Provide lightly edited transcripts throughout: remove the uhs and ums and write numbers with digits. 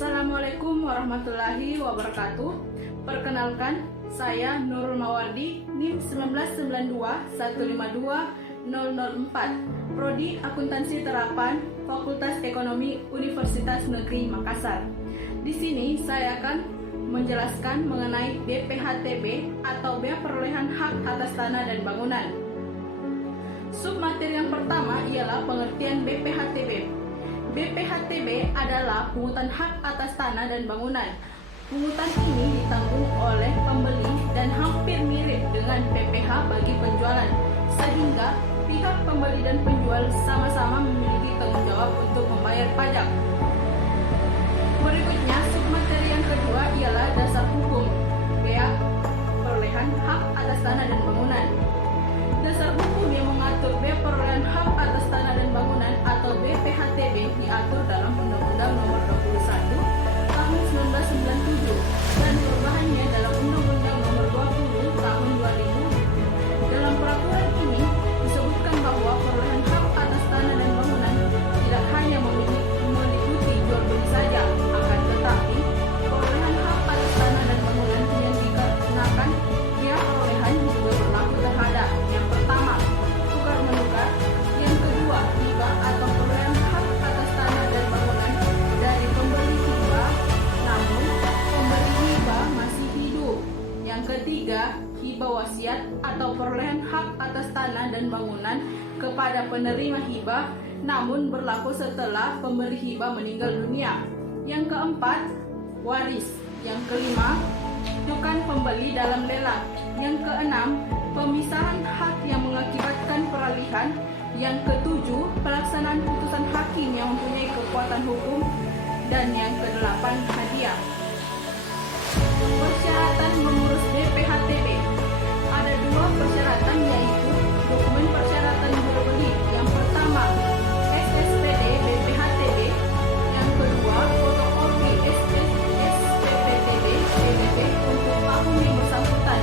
Assalamualaikum warahmatullahi wabarakatuh. Perkenalkan, saya Nurul Mawardi, NIM 192152004, Prodi Akuntansi Terapan, Fakultas Ekonomi Universitas Negeri Makassar. Di sini saya akan menjelaskan mengenai BPHTB atau Bea Perolehan Hak Atas Tanah dan Bangunan. Submateri yang pertama ialah pengertian BPHTB. BPHTB adalah pungutan hak atas tanah dan bangunan. Pungutan ini ditanggung oleh pembeli dan hampir mirip dengan PPh bagi penjualan, sehingga pihak pembeli dan penjual sama-sama memiliki tanggung jawab untuk membayar pajak. Berikutnya, submateri yang kedua ialah dasar hukum Bea Perolehan Hak Atas Tanah dan Bangunan. Dasar hukum yang mengatur Bea Perolehan Hak Atas Tanah dan Bangunan atau BPHTB diatur dalam Undang-Undang Nomor 21 Tahun 1997 dan perubahannya dalam Undang-Undang Nomor 20 Tahun 2000. Dalam peraturan ini disebutkan bahwa perolehan hak atas tanah dan bangunan tidak hanya meliputi jual beli saja, akan tetapi perolehan hak atas tanah dan bangunan yang dikenakan bea perolehan juga berlaku terhadap yang pertama, tukar menukar, yang kedua, hibah atau perolehan hak atas tanah dan bangunan dari pembeli hibah namun pemberi hibah masih hidup. Yang ketiga, hibah wasiat atau perolehan hak atas tanah dan bangunan kepada penerima hibah namun berlaku setelah pemberi hibah meninggal dunia. Yang keempat, waris. Yang kelima, tukan pembeli dalam lelang. Yang keenam, pemisahan hak yang mengakibatkan peralihan. Yang ketujuh, pelaksanaan putusan hakim yang mempunyai kekuatan hukum. Dan yang kedelapan, hadiah. Persyaratan mengurus BPHTB. Ada dua persyaratan, yaitu dokumen persyaratan jual beli. Yang pertama, SSPD BPHTB. Yang kedua, fotokopi SPPTB PBB untuk tahun yang bersangkutan.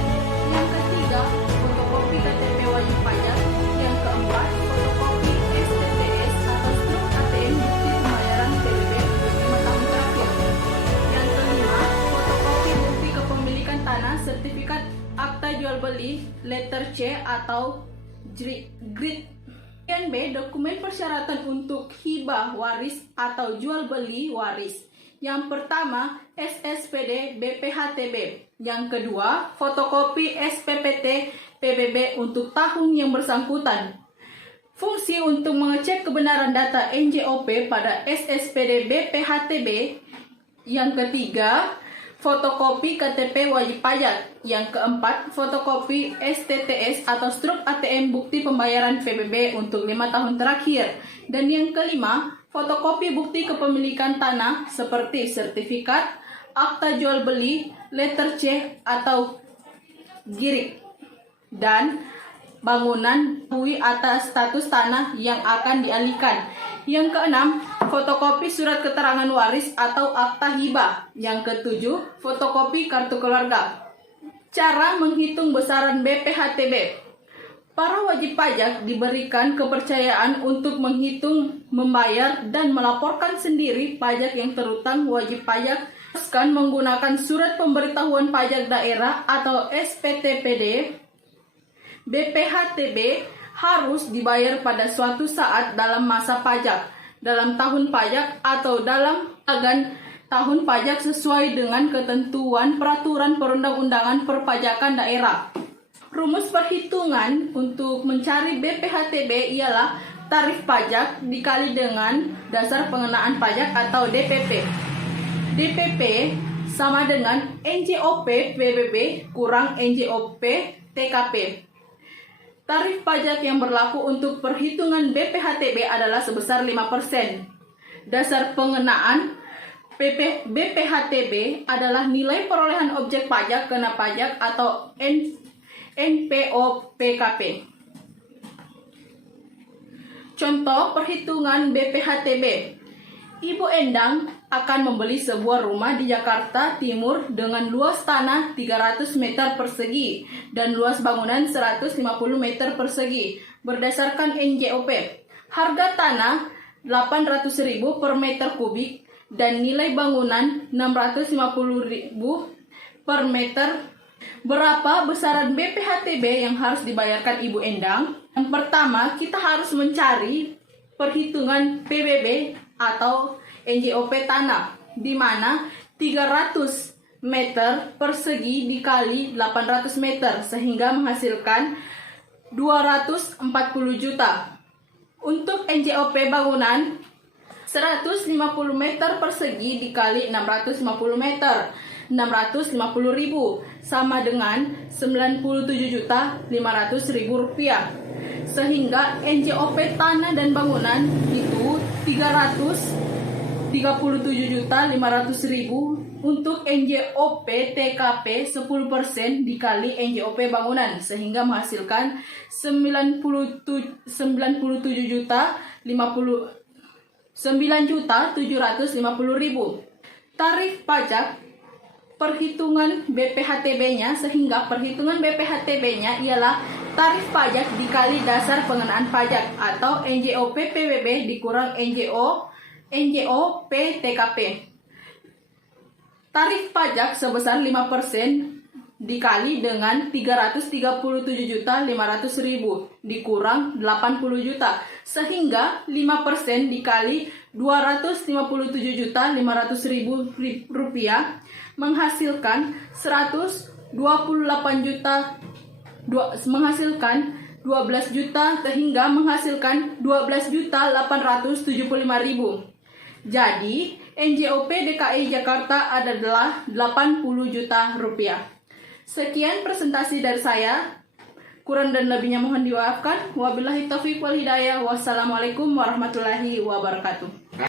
Yang ketiga, fotokopi KTP wajib pajak. Yang keempat, fotokopi STTS atau struk ATM bukti pembayaran PBB untuk 5 tahun terakhir. Yang kelima, fotokopi bukti kepemilikan tanah, sertifikat akta jual beli, letter C atau grid. Yang B, dokumen persyaratan untuk hibah waris atau jual beli waris. Yang pertama, SSPD BPHTB. Yang kedua, fotokopi SPPT PBB untuk tahun yang bersangkutan. Fungsi untuk mengecek kebenaran data NJOP pada SSPD BPHTB. Yang ketiga, fotokopi KTP wajib pajak. Yang keempat, fotokopi STTS atau struk ATM bukti pembayaran PBB untuk 5 tahun terakhir. Dan yang kelima, fotokopi bukti kepemilikan tanah seperti sertifikat, akta jual beli, letter C atau girik, dan bangunan atas status tanah yang akan dialihkan. Yang keenam, fotokopi surat keterangan waris atau akta hibah. Yang ketujuh, fotokopi kartu keluarga. Cara menghitung besaran BPHTB. Para wajib pajak diberikan kepercayaan untuk menghitung, membayar, dan melaporkan sendiri pajak yang terutang wajib pajak menggunakan surat pemberitahuan pajak daerah atau SPTPD. BPHTB harus dibayar pada suatu saat dalam masa pajak, dalam tahun pajak atau dalam agan tahun pajak sesuai dengan ketentuan peraturan perundang-undangan perpajakan daerah. Rumus perhitungan untuk mencari BPHTB ialah tarif pajak dikali dengan dasar pengenaan pajak atau DPP. DPP sama dengan NJOP PBB kurang NJOP TKP. Tarif pajak yang berlaku untuk perhitungan BPHTB adalah sebesar 5%. Dasar pengenaan BPHTB adalah nilai perolehan objek pajak kena pajak atau NPOPKP. Contoh perhitungan BPHTB. Ibu Endang akan membeli sebuah rumah di Jakarta Timur dengan luas tanah 300 meter persegi dan luas bangunan 150 meter persegi berdasarkan NJOP. Harga tanah 800.000 per meter kubik dan nilai bangunan 650.000 per meter. Berapa besaran BPHTB yang harus dibayarkan Ibu Endang? Yang pertama, kita harus mencari perhitungan PBB atau NJOP tanah, di mana 300 meter persegi dikali 800 meter sehingga menghasilkan 240 juta. Untuk NJOP bangunan 150 meter persegi dikali 650 meter, 650.000 sama dengan 97.500.000 rupiah. Sehingga NJOP tanah dan bangunan itu 337.500.000 untuk NJOP TKP 10% dikali NJOP bangunan sehingga menghasilkan 9.750.000. Tarif pajak perhitungan BPHTB-nya, sehingga perhitungan BPHTB-nya ialah tarif pajak dikali dasar pengenaan pajak atau NJOP PBB dikurang NJOP TKP. Tarif pajak sebesar 5% dikali dengan 337.500.000 dikurang 80 juta sehingga 5% dikali 257.500.000 rupiah menghasilkan 128 juta, menghasilkan 12 juta sehingga menghasilkan 12.875.000. Jadi NJOP DKI Jakarta adalah 80 juta rupiah. Sekian presentasi dari saya. Kurang dan lebihnya mohon dimaafkan. Wabillahi taufiq wal hidayah. Wassalamualaikum warahmatullahi wabarakatuh.